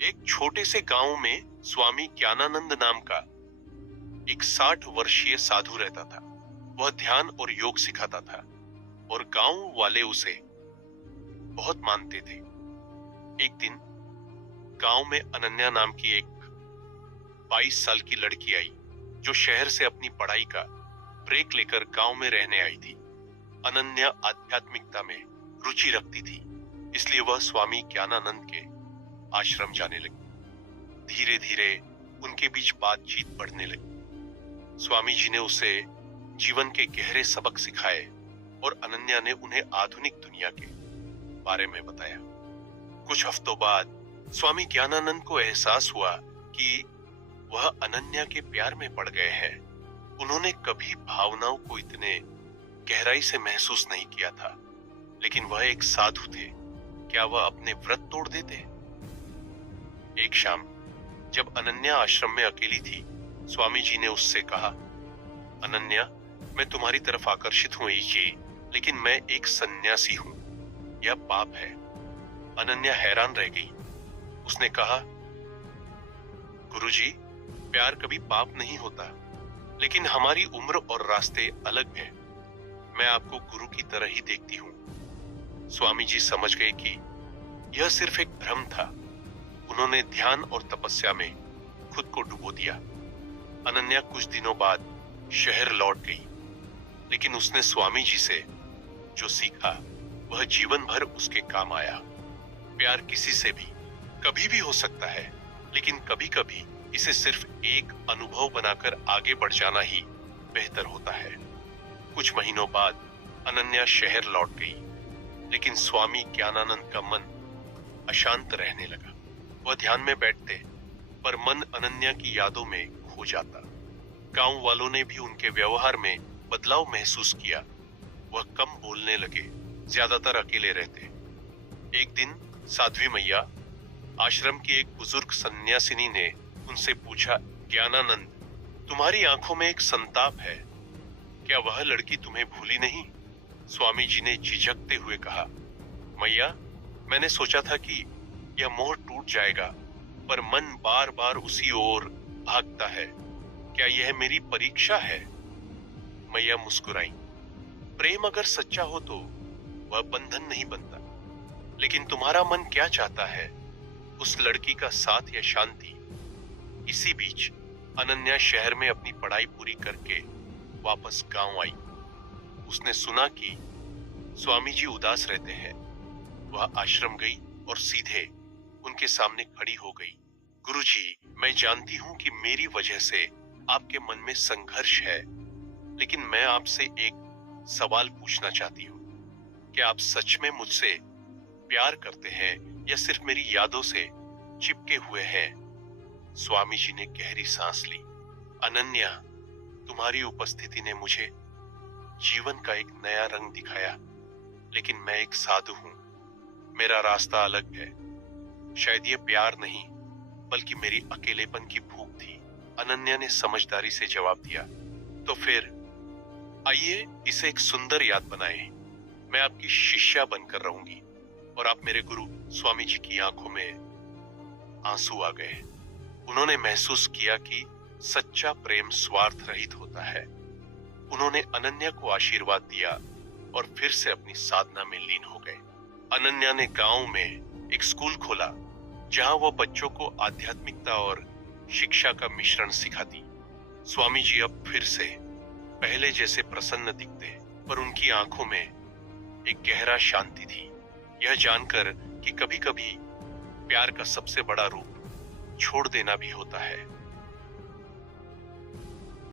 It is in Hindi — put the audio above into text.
एक छोटे से गांव में स्वामी ज्ञानानंद नाम का एक 60 वर्षीय साधु रहता था। वह ध्यान और योग सिखाता था और गांव वाले उसे बहुत मानते थे। एक दिन गांव में अनन्या नाम की एक 22 साल की लड़की आई, जो शहर से अपनी पढ़ाई का ब्रेक लेकर गांव में रहने आई थी। अनन्या आध्यात्मिकता में रुचि रखती थी, इसलिए वह स्वामी ज्ञानानंद के आश्रम जाने लगी। धीरे धीरे उनके बीच बातचीत बढ़ने लगी। स्वामी जी ने उसे जीवन के गहरे सबक सिखाए और अनन्या ने उन्हें आधुनिक दुनिया के बारे में बताया। कुछ हफ्तों बाद स्वामी ज्ञानानंद को एहसास हुआ कि वह अनन्या के प्यार में पड़ गए हैं। उन्होंने कभी भावनाओं को इतने गहराई से महसूस नहीं किया था, लेकिन वह एक साधु थे। क्या वह अपने व्रत तोड़ देते? एक शाम जब अनन्या आश्रम में अकेली थी, स्वामी जी ने उससे कहा, अनन्या, मैं तुम्हारी तरफ आकर्षित हुई जी, लेकिन मैं एक सन्यासी हूं। यह पाप है। अनन्या हैरान रह गई। उसने कहा, गुरुजी, प्यार कभी पाप नहीं होता, लेकिन हमारी उम्र और रास्ते अलग हैं। मैं आपको गुरु की तरह ही देखती हूं। स्वामी जी समझ गए कि यह सिर्फ एक भ्रम था। उन्होंने ध्यान और तपस्या में खुद को डुबो दिया। अनन्या कुछ दिनों बाद शहर लौट गई, लेकिन उसने स्वामी जी से जो सीखा वह जीवन भर उसके काम आया। प्यार किसी से भी कभी भी हो सकता है, लेकिन कभी कभी इसे सिर्फ एक अनुभव बनाकर आगे बढ़ जाना ही बेहतर होता है। कुछ महीनों बाद अनन्या शहर लौट गई, लेकिन स्वामी ज्ञानानंद का मन अशांत रहने लगा। वह ध्यान में बैठते, पर मन अनन्या की यादों में खो जाता। गांव वालों ने भी उनके व्यवहार में बदलाव महसूस किया। वह कम बोलने लगे, ज्यादातर अकेले रहते। एक दिन साध्वी मैया, आश्रम की एक बुजुर्ग सन्यासिनी, ने उनसे पूछा, ज्ञानानंद, तुम्हारी आंखों में एक संताप है, क्या वह लड़की तुम्हें भूली नहीं? स्वामी जी ने झिझकते हुए कहा, मैया, मैंने सोचा था कि यह मोह टूट जाएगा, पर मन बार बार उसी ओर भागता है। क्या यह मेरी परीक्षा है? मैया मुस्कुराई। प्रेम अगर सच्चा हो तो वह बंधन नहीं बनता, लेकिन तुम्हारा मन क्या चाहता है, उस लड़की का साथ या शांति? इसी बीच अनन्या शहर में अपनी पढ़ाई पूरी करके वापस गांव आई। उसने सुना कि स्वामी जी उदास रहते हैं। वह आश्रम गई और सीधे उनके सामने खड़ी हो गई। गुरुजी, मैं जानती हूं कि मेरी वजह से आपके मन में संघर्ष है, लेकिन मैं आपसे एक सवाल पूछना चाहती हूँ। क्या आप सच में मुझसे प्यार करते हैं या सिर्फ मेरी यादों से चिपके हुए हैं? स्वामी जी ने गहरी सांस ली। अनन्या, तुम्हारी उपस्थिति ने मुझे जीवन का एक नया रंग दिखाया, लेकिन मैं एक साधु हूं। मेरा रास्ता अलग है। शायद ये प्यार नहीं, बल्कि मेरी अकेलेपन की भूख थी। अनन्या ने समझदारी से जवाब दिया, तो फिर आइए इसे एक सुंदर याद बनाएं। मैं आपकी शिष्या बनकर रहूंगी। और आप मेरे गुरु। स्वामी जी की आंखों में आंसू आ गए। उन्होंने महसूस किया कि सच्चा प्रेम स्वार्थ रहित होता है। उन्होंने अनन्या को आशीर्वाद दिया और फिर से अपनी साधना में लीन हो गए। अनन्या ने गांव में एक स्कूल खोला, जहां वो बच्चों को आध्यात्मिकता और शिक्षा का मिश्रण सिखाती। स्वामी जी अब फिर से पहले जैसे प्रसन्न दिखते, पर उनकी आंखों में एक गहरा शांति थी। यह जानकर कि कभी कभी प्यार का सबसे बड़ा रूप छोड़ देना भी होता है।